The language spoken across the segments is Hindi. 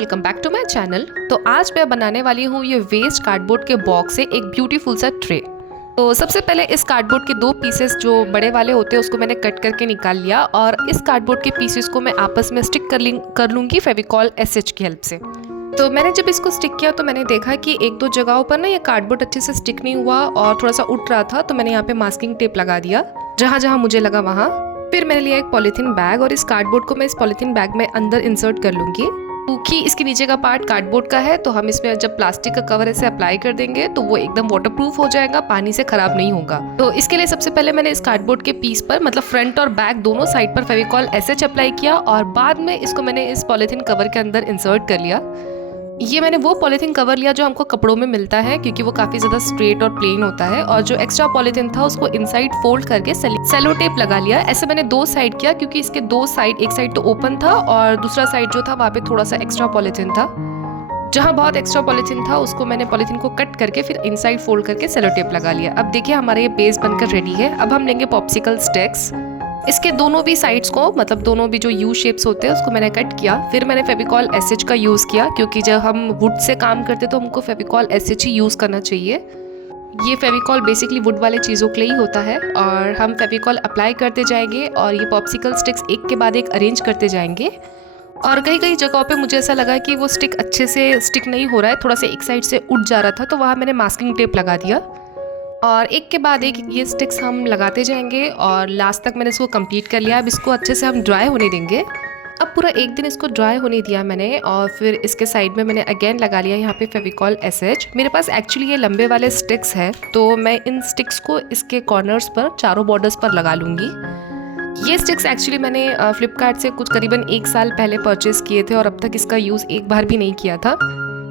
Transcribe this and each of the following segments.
Welcome back to my channel. तो आज मैं बनाने वाली हूँ ये वेस्ट कार्डबोर्ड के बॉक्स से एक ब्यूटीफुल सा ट्रे। तो सबसे पहले इस कार्डबोर्ड के दो पीसेस जो बड़े वाले होते हैं उसको मैंने कट करके निकाल लिया और इस कार्डबोर्ड के पीसेस को मैं आपस में स्टिक कर लूँगी फेविकॉल एसएच की हेल्प से। तो मैंने जब इसको स्टिक किया तो मैंने देखा कि एक दो जगहों पर ना ये कार्डबोर्ड अच्छे से स्टिक नहीं हुआ और थोड़ा सा उठ रहा था, तो मैंने यहाँ पे मास्किंग टेप लगा दिया जहाँ जहाँ मुझे लगा वहाँ। फिर मैंने लिया एक पॉलीथीन बैग और इस कार्डबोर्ड को मैं इस पॉलीथीन बैग में अंदर इंसर्ट कर लूँगी, क्योंकि इसके नीचे का पार्ट कार्डबोर्ड का है। तो हम इसमें जब प्लास्टिक का कवर ऐसे अप्लाई कर देंगे तो वो एकदम वाटरप्रूफ हो जाएगा, पानी से खराब नहीं होगा। तो इसके लिए सबसे पहले मैंने इस कार्डबोर्ड के पीस पर मतलब फ्रंट और बैक दोनों साइड पर फेविकॉल एसएच अप्लाई किया और बाद में इसको मैंने इस पॉलीथीन कवर के अंदर इंसर्ट कर लिया। ये मैंने वो पॉलीथीन कवर लिया जो हमको कपड़ों में मिलता है, क्योंकि वो काफ़ी ज़्यादा स्ट्रेट और प्लेन होता है। और जो एक्स्ट्रा पॉलीथीन था उसको इनसाइड फोल्ड करके सेलो टेप लगा लिया। ऐसे मैंने दो साइड किया, क्योंकि इसके दो साइड, एक साइड तो ओपन था और दूसरा साइड जो था वहाँ पे थोड़ा सा एक्स्ट्रा पॉलीथीन था। जहाँ बहुत एक्स्ट्रा पॉलीथीन था उसको मैंने पॉलीथीन को कट करके फिर इनसाइड फोल्ड करके सेलो टेप लगा लिया। अब देखिए हमारा ये बेस बनकर रेडी है। अब हम लेंगे पॉप्सिकल स्टिक्स। इसके दोनों भी साइड्स को, मतलब दोनों भी जो यू शेप्स होते हैं उसको मैंने कट किया। फिर मैंने फेविकॉल एसएच का यूज़ किया, क्योंकि जब हम वुड से काम करते तो हमको फेविकॉल एसएच ही यूज़ करना चाहिए। ये फेविकॉल बेसिकली वुड वाले चीज़ों के लिए ही होता है। और हम फेविकॉल अप्लाई करते जाएंगे और ये पॉप्सिकल स्टिक्स एक के बाद एक अरेंज करते जाएंगे। और कई कई जगहों पे मुझे ऐसा लगा कि वो स्टिक अच्छे से स्टिक नहीं हो रहा है, थोड़ा सा एक साइड से उठ जा रहा था, तो वहाँ मैंने मास्किंग टेप लगा दिया और एक के बाद एक ये स्टिक्स हम लगाते जाएंगे और लास्ट तक मैंने इसको कंप्लीट कर लिया। अब इसको अच्छे से हम ड्राई होने देंगे। अब पूरा एक दिन इसको ड्राई होने दिया मैंने और फिर इसके साइड में मैंने अगेन लगा लिया यहाँ पे फेविकॉल एसएच। मेरे पास एक्चुअली ये लंबे वाले स्टिक्स है, तो मैं इन स्टिक्स को इसके कॉर्नर्स पर, चारों बॉर्डर्स पर लगा लूँगी। ये स्टिक्स एक्चुअली मैंने फ्लिपकार्ट से कुछ करीबन 1 साल पहले परचेज़ किए थे और अब तक इसका यूज़ एक बार भी नहीं किया था।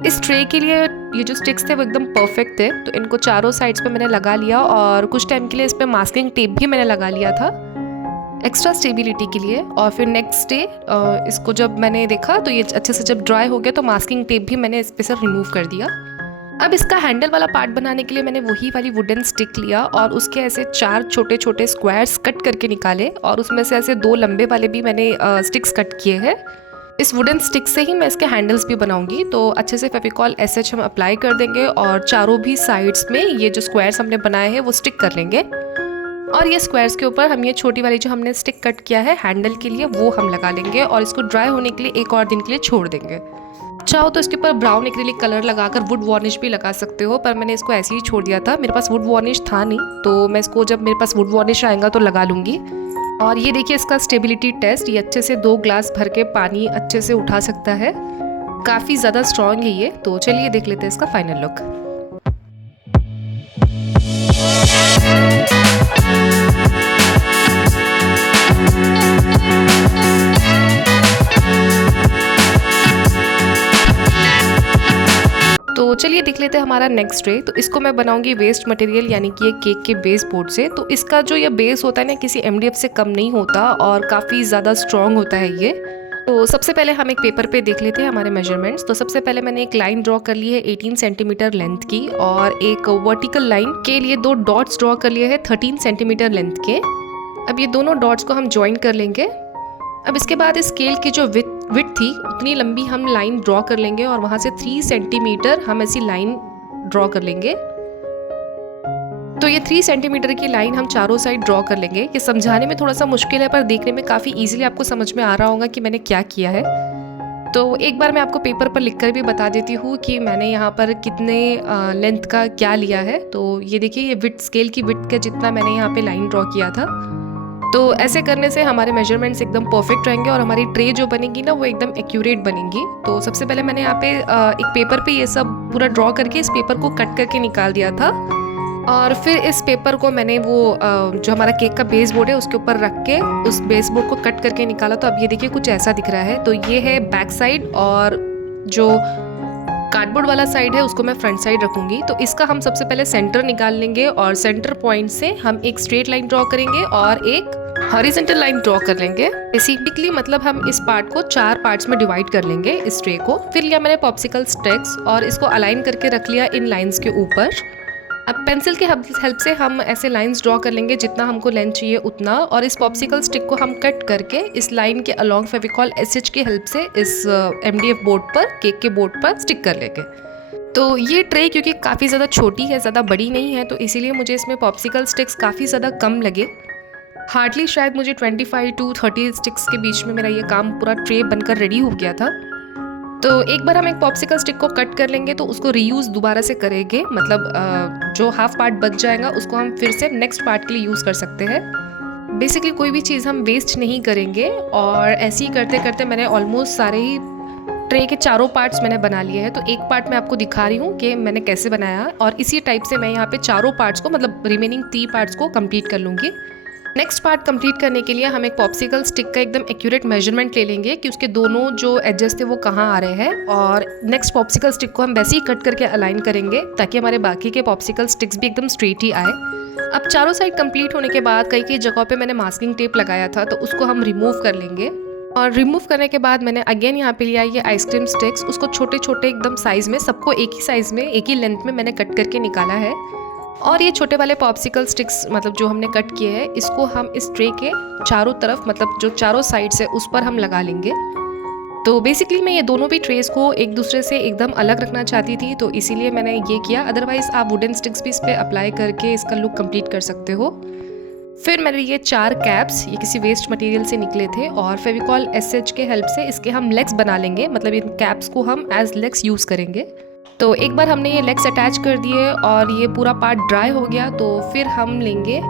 इस ट्रे के लिए ये जो स्टिक्स थे वो एकदम परफेक्ट थे, तो इनको चारों साइड्स पे मैंने लगा लिया और कुछ टाइम के लिए इस पे मास्किंग टेप भी मैंने लगा लिया था एक्स्ट्रा स्टेबिलिटी के लिए। और फिर नेक्स्ट डे इसको जब मैंने देखा तो ये अच्छे से जब ड्राई हो गया तो मास्किंग टेप भी मैंने इस पे से रिमूव कर दिया। अब इसका हैंडल वाला पार्ट बनाने के लिए मैंने वही वाली वुडन स्टिक लिया और उसके ऐसे 4 छोटे छोटे स्क्वायर्स कट करके निकाले और उसमें से ऐसे 2 लंबे वाले भी मैंने स्टिक्स कट किए हैं। इस वुडन स्टिक से ही मैं इसके हैंडल्स भी बनाऊंगी। तो अच्छे से फेविकॉल एसएच हम अप्लाई कर देंगे और चारों भी साइड्स में ये जो स्क्वायर्स हमने बनाए हैं वो स्टिक कर लेंगे। और ये स्क्वायर्स के ऊपर हम ये छोटी वाली जो हमने स्टिक कट किया है हैंडल के लिए वो हम लगा लेंगे और इसको ड्राई होने के लिए एक और दिन के लिए छोड़ देंगे। चाहो तो इसके ऊपर ब्राउन एक्रिलिक कलर लगाकर वुड वार्निश भी लगा सकते हो, पर मैंने इसको ऐसे ही छोड़ दिया था। मेरे पास वुड वार्निश था नहीं, तो मैं इसको जब मेरे पास वुड वार्निश आएगा तो लगा लूँगी। और ये देखिए इसका स्टेबिलिटी टेस्ट, ये अच्छे से 2 ग्लास भर के पानी अच्छे से उठा सकता है। काफ़ी ज़्यादा स्ट्रॉन्ग है ये। तो चलिए देख लेते हैं इसका फाइनल लुक। तो चलिए देख लेते हैं हमारा नेक्स्ट ट्रे। तो इसको मैं बनाऊंगी वेस्ट मटेरियल यानी कि ये केक के बेस बोर्ड से। तो इसका जो ये बेस होता है ना किसी एमडीएफ से कम नहीं होता और काफ़ी ज़्यादा स्ट्रॉन्ग होता है ये। तो सबसे पहले हम एक पेपर पे देख लेते हैं हमारे मेजरमेंट्स। तो सबसे पहले मैंने एक लाइन ड्रॉ कर ली है 18 सेंटीमीटर लेंथ की और एक वर्टिकल लाइन के लिए 2 डॉट्स ड्रॉ कर लिए हैं 13 सेंटीमीटर लेंथ के। अब ये दोनों डॉट्स को हम ज्वाइन कर लेंगे। अब इसके बाद इस स्केल की जो विड्थ थी उतनी लंबी हम लाइन ड्रॉ कर लेंगे और वहाँ से 3 सेंटीमीटर हम ऐसी लाइन ड्रॉ कर लेंगे। तो ये 3 सेंटीमीटर की लाइन हम चारों साइड ड्रॉ कर लेंगे। ये समझाने में थोड़ा सा मुश्किल है पर देखने में काफ़ी इजीली आपको समझ में आ रहा होगा कि मैंने क्या किया है। तो एक बार मैं आपको पेपर पर लिखकर भी बता देती हूँ कि मैंने यहाँ पर कितने लेंथ का क्या लिया है। तो ये देखिए ये विड्थ, स्केल की विड्थ के जितना मैंने यहाँ पे लाइन ड्रॉ किया था। तो ऐसे करने से हमारे मेजरमेंट्स एकदम परफेक्ट रहेंगे और हमारी ट्रे जो बनेगी ना वो एकदम एक्यूरेट बनेगी। तो सबसे पहले मैंने यहाँ पे एक पेपर पे ये सब पूरा ड्रॉ करके इस पेपर को कट करके निकाल दिया था और फिर इस पेपर को मैंने वो जो हमारा केक का बेस बोर्ड है उसके ऊपर रख के उस बेस बोर्ड को कट करके निकाला। तो अब ये देखिए कुछ ऐसा दिख रहा है। तो ये है बैक साइड और जो कार्डबोर्ड वाला साइड है उसको मैं फ्रंट साइड रखूंगी। तो इसका हम सबसे पहले सेंटर निकाल लेंगे और सेंटर पॉइंट से हम एक स्ट्रेट लाइन ड्रॉ करेंगे और एक हॉरिजॉन्टल लाइन ड्रॉ कर लेंगे। बेसिकली मतलब हम इस पार्ट को 4 पार्ट्स में डिवाइड कर लेंगे इस ट्रे को। फिर लिया मैंने पॉप्सिकल स्टिक्स और इसको अलाइन करके रख लिया इन लाइंस के ऊपर। अब पेंसिल की हेल्प से हम ऐसे लाइंस ड्रॉ कर लेंगे जितना हमको लेंथ चाहिए उतना, और इस पॉप्सिकल स्टिक को हम कट करके इस लाइन के अलोंग फेविकॉल एसएच की हेल्प से इस MDF बोर्ड पर, केक के बोर्ड पर स्टिक कर लेंगे। तो ये ट्रे क्योंकि काफ़ी ज़्यादा छोटी है, ज़्यादा बड़ी नहीं है, तो इसीलिए मुझे इसमें पॉप्सिकल स्टिक्स काफ़ी ज़्यादा कम लगे। हार्डली शायद मुझे 25 to 30 स्टिक्स के बीच में मेरा ये काम पूरा ट्रे बनकर रेडी हो गया था। तो एक बार हम एक पॉप्सिकल स्टिक को कट कर लेंगे तो उसको रीयूज़ दोबारा से करेंगे, मतलब जो हाफ पार्ट बच जाएगा उसको हम फिर से नेक्स्ट पार्ट के लिए यूज़ कर सकते हैं। बेसिकली कोई भी चीज़ हम वेस्ट नहीं करेंगे, और ऐसे ही करते करते मैंने ऑलमोस्ट सारे ही ट्रे के चारों पार्ट्स मैंने बना लिए हैं। तो एक पार्ट मैं आपको दिखा रही हूँ कि मैंने कैसे बनाया, और इसी टाइप से मैं यहाँ पे चारों पार्ट्स को, मतलब रिमेनिंग 3 पार्ट्स को कंप्लीट कर लूँगी। नेक्स्ट पार्ट कंप्लीट करने के लिए हम एक पॉप्सिकल स्टिक का एकदम एक्यूरेट मेजरमेंट ले लेंगे कि उसके दोनों जो एजेस थे वो कहाँ आ रहे हैं, और नेक्स्ट पॉप्सिकल स्टिक को हम वैसे ही कट करके अलाइन करेंगे ताकि हमारे बाकी के पॉप्सिकल स्टिक्स भी एकदम स्ट्रेट ही आए। अब चारों साइड कंप्लीट होने के बाद कई जगहों पे मैंने मास्किंग टेप लगाया था, तो उसको हम रिमूव कर लेंगे। और रिमूव करने के बाद मैंने अगेन यहाँ पे लिया ये आइसक्रीम स्टिक्स, उसको छोटे छोटे एकदम साइज़ में, सबको एक ही साइज़ में, एक ही लेंथ में मैंने कट करके निकाला है। और ये छोटे वाले पॉप्सिकल स्टिक्स, मतलब जो हमने कट किए हैं, इसको हम इस ट्रे के चारों तरफ, मतलब जो चारों साइड से उस पर हम लगा लेंगे। तो बेसिकली मैं ये दोनों भी ट्रेस को एक दूसरे से एकदम अलग रखना चाहती थी, तो इसीलिए मैंने ये किया। अदरवाइज़ आप वुडन स्टिक्स भी इस पर अप्लाई करके इसका लुक कंप्लीट कर सकते हो। फिर मैंने ये 4 कैप्स, ये किसी वेस्ट मटेरियल से निकले थे, और फेविकॉल एसएच के हेल्प से इसके हम लेग्स बना लेंगे, मतलब इन कैप्स को हम एज लेग्स यूज़ करेंगे। तो एक बार हमने ये लेग्स अटैच कर दिए और ये पूरा पार्ट ड्राई हो गया, तो फिर हम लेंगे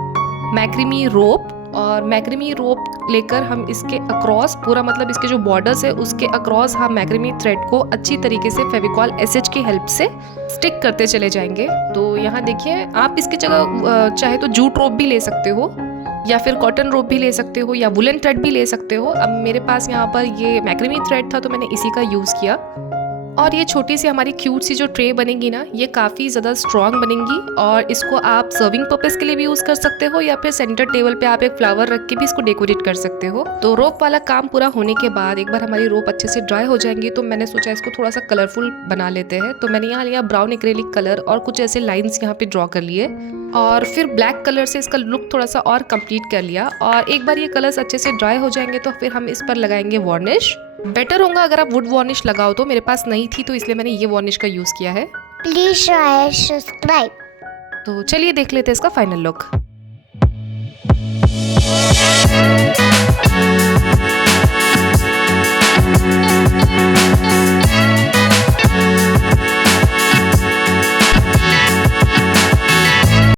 मैक्रिमी रोप, और मैक्रिमी रोप लेकर हम इसके अक्रॉस पूरा, मतलब इसके जो बॉर्डर्स है उसके अक्रॉस हम मैक्रिमी थ्रेड को अच्छी तरीके से फेविकॉल एसएच की हेल्प से स्टिक करते चले जाएंगे। तो यहाँ देखिए, आप इसकी जगह चाहे तो जूट रोप भी ले सकते हो, या फिर कॉटन रोप भी ले सकते हो, या वुलन थ्रेड भी ले सकते हो। अब मेरे पास यहाँ पर ये मैक्रिमी थ्रेड था तो मैंने इसी का यूज़ किया। और ये छोटी सी हमारी क्यूट सी जो ट्रे बनेगी ना, ये काफ़ी ज़्यादा स्ट्रॉन्ग बनेगी, और इसको आप सर्विंग पर्पस के लिए भी यूज़ कर सकते हो, या फिर सेंटर टेबल पे आप एक फ्लावर रख के भी इसको डेकोरेट कर सकते हो। तो रोप वाला काम पूरा होने के बाद एक बार हमारी रोप अच्छे से ड्राई हो जाएंगी, तो मैंने सोचा इसको थोड़ा सा कलरफुल बना लेते हैं। तो मैंने यहाँ लिया ब्राउन एक्रेलिक कलर और कुछ ऐसे लाइन्स यहाँ पे ड्रॉ कर लिए, और फिर ब्लैक कलर से इसका लुक थोड़ा सा और कंप्लीट कर लिया। और एक बार ये कलर्स अच्छे से ड्राई हो जाएंगे तो फिर हम इस पर लगाएंगे वार्निश। बेटर होगा अगर आप वुड वार्निश लगाओ, तो मेरे पास नहीं थी तो इसलिए मैंने ये वार्निश का यूज़ किया है। Please share subscribe. तो चलिए देख लेते हैं इसका फाइनल लुक।